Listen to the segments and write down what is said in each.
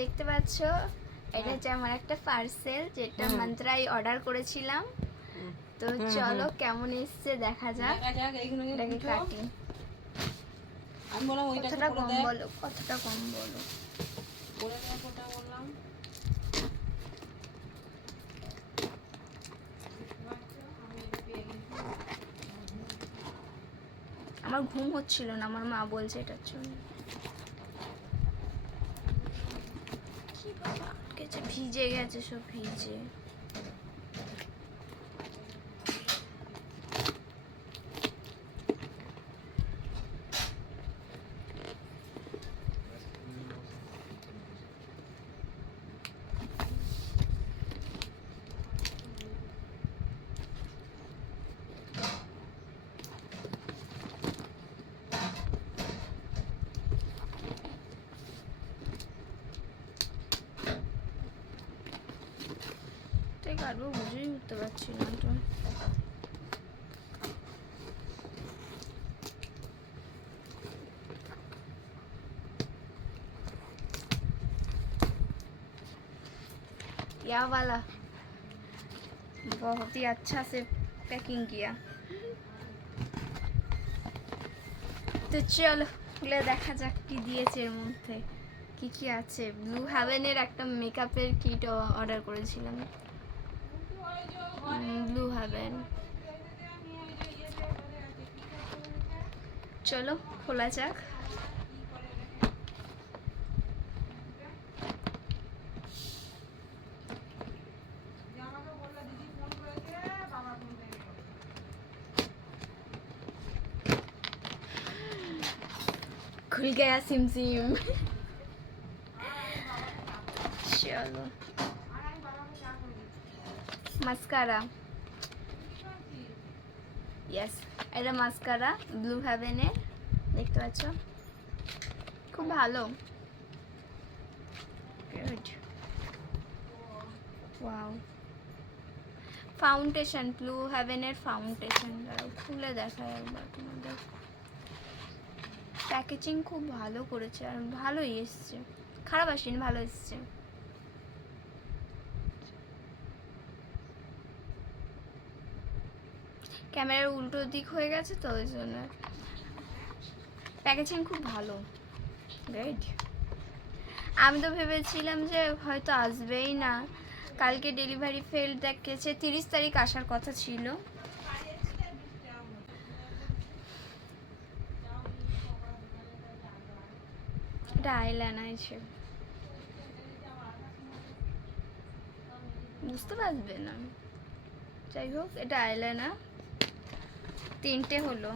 দেখতে পাচ্ছ এটা হচ্ছে আমার একটা পার্সেল যেটা। মন্ত্রাই অর্ডার করেছিলাম। তো চলো কেমন এসছে দেখা যাক। এটাকে কাটি। কতটা কম বলো কতটা কম বলো। আমার ঘুম হচ্ছিল না আমার মা বলছে এটার জন্য। 이제 비제게 해주셔 비제 তাই কাটবো বুঝেই উঠতে পারছি না তো या वाला बहुत ही अच्छा से पैकिंग किया তো চলো এগুলো দেখা যাক কি দিয়েছে এর মধ্যে কি কি আছে ব্লু হ্যাভেনের একটা মেকআপের কিট অর্ডার করেছিলাম ব্লু হ্যাভেন চলো খোলা যাক खुल गया सिम सिम चलो মাস্কারা ইয়েস এটা মাস্কারা ব্লু হ্যাভেনের দেখতে পাচ্ছ? খুব ভালো। গুড ওয়াও ফাউন্ডেশন ব্লু হ্যাভেনের ফাউন্ডেশন খুলে দেখায় একবার তোমাদের। প্যাকেজিং খুব ভালো করেছে, আর ভালোই এসছে। খারাপ আসেনি, ভালো এসছে। ক্যামেরার উল্টো দিক হয়ে গেছে তো, ওই জন্য। প্যাকেজিং খুব ভালো। রাইট আমি তো ভেবেছিলাম যে হয়তো আসবেই না। কালকে ডেলিভারি ফেল দেখেছে তিরিশ তারিখ আসার কথা ছিল। এটা আছে বুঝতে পারবে না। যাই হোক, এটা আইল্যান্ড তিনটে হলো।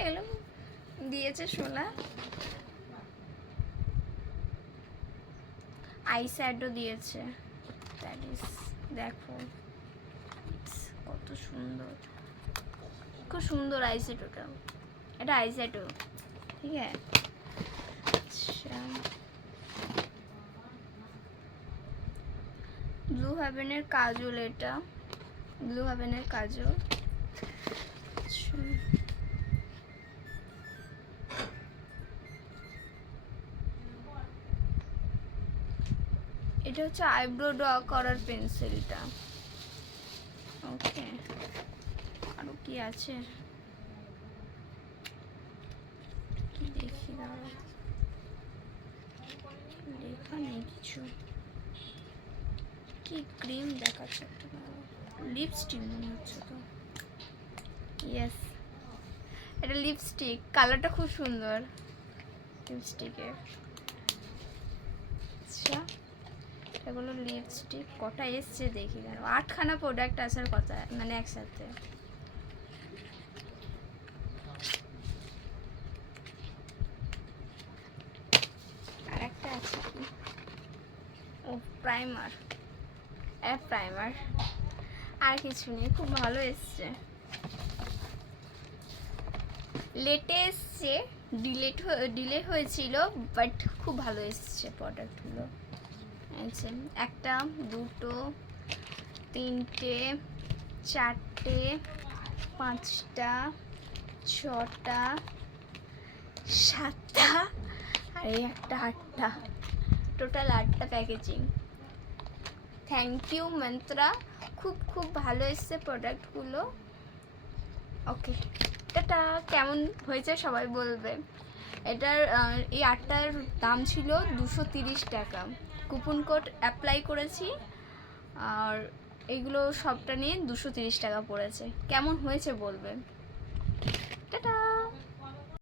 এগুলো দিয়েছে শোলা আই শ্যাডো দিয়েছে। দ্যাট ইজ দেখো। কত সুন্দর। খুব সুন্দর আই শ্যাডোটা এটা আই শ্যাডো ঠিক আছে? আচ্ছা। ব্লু হ্যাভেনের কাজল এটা। ব্লু হ্যাভেনের কাজল। এটা হচ্ছে আইব্রো ড্র করার পেন্সিলটা। ওকে আরও কি আছে? দেখি লেখা নেই কিছু। কি ক্রিম দেখাচ্ছে একটা লিপস্টিক মনে হচ্ছে তো। ইয়েস এটা লিপস্টিক। কালারটা খুব সুন্দর লিপস্টিকের। আচ্ছা এগুলো লিপস্টিক। কটা এসছে দেখি দাঁড়াও আটখানা প্রোডাক্ট আসার কথা মানে একসাথে। আর একটা আছে ও প্রাইমার এক প্রাইমার আর কিছু নেই, খুব ভালো এসছে। লেটে এসছে ডিলেট ডিলে হয়েছিল বাট খুব ভালো এসছে প্রোডাক্টগুলো আছে একটা, দুটো, তিনটে, চারটে, পাঁচটা, ছটা, সাতটা, আর এই একটা আটটা। টোটাল আটটা প্যাকেজিং থ্যাংক ইউ মন্ত্রা খুব খুব ভালো এসছে প্রোডাক্টগুলো ওকে এটা কেমন হয়েছে সবাই বলবে। এটার এই আটটার দাম ছিল দুশো তিরিশ টাকা। কুপন কোড অ্যাপ্লাই করেছি। আর এগুলো সবটা নিয়ে দুশো তিরিশ টাকা পড়েছে। কেমন হয়েছে বলবে?